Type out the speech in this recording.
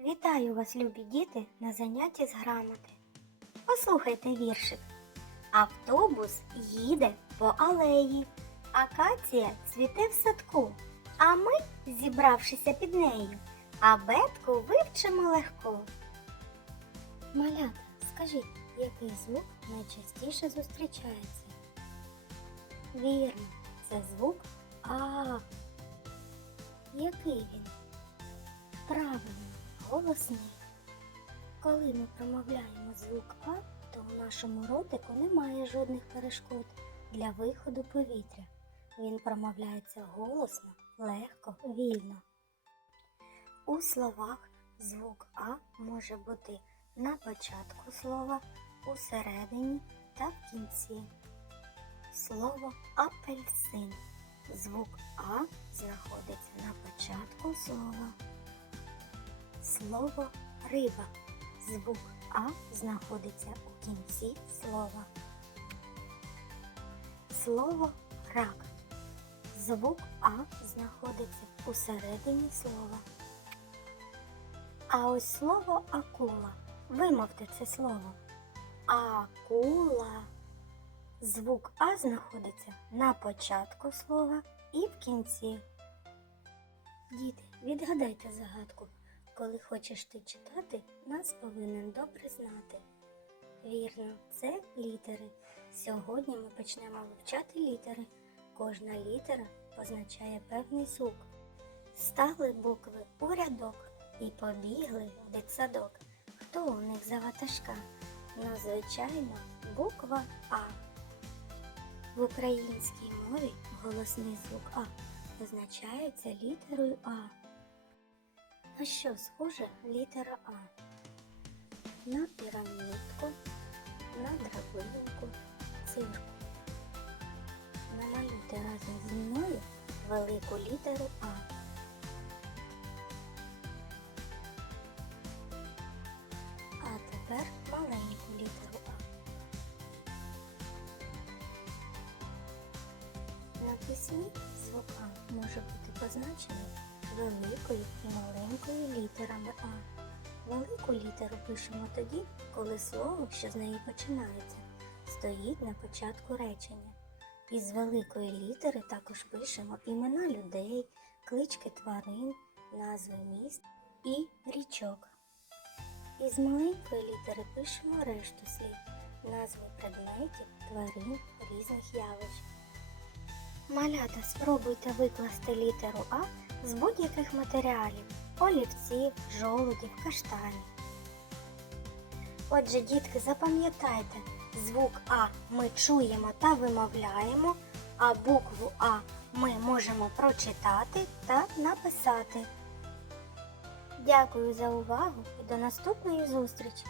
Вітаю вас, любі діти, на занятті з грамоти. Послухайте віршик. Автобус їде по алеї. Акація цвіте в садку. А ми, зібравшися під нею, абетку вивчимо легко. Малята, скажіть, який звук найчастіше зустрічається? Вірно, це звук А. Який він? Правильно голосні. Коли ми промовляємо звук А, то в нашому ротику немає жодних перешкод для виходу повітря. Він промовляється голосно, легко, вільно. У словах звук А може бути на початку слова, у середині та в кінці. Слово апельсин. Звук А знаходиться на початку слова. Слово риба. Звук А знаходиться у кінці слова. Слово рак. Звук А знаходиться у середині слова. А ось слово акула. Вимовте це слово. Акула. Звук А знаходиться на початку слова і в кінці. Діти, відгадайте загадку коли хочеш ти читати, нас повинен добре знати. Вірно, це літери. Сьогодні ми почнемо вивчати літери. Кожна літера позначає певний звук. Стали букви у рядок і побігли в дитсадок. Хто у них за ватажка? Ну, звичайно, буква А. В українській мові голосний звук А означається літерою А. На що схожа літера А? На пірамідку, на драбинку, цирку. Намалюйте разом зі мною велику літеру А. А тепер маленьку літеру А. На письмі звук А може бути позначений великою і маленькою літерами А. Велику літеру пишемо тоді, коли слово, що з неї починається, стоїть на початку речення. Із великої літери також пишемо імена людей, клички тварин, назви міст і річок. Із маленької літери пишемо решту слів, назви предметів, тварин, різних явищ. Малята спробуйте викласти літеру А з будь-яких матеріалів олівців, жолудів, каштанів. Отже, дітки, запам'ятайте, звук А ми чуємо та вимовляємо, а букву А ми можемо прочитати та написати. Дякую за увагу і до наступної зустрічі!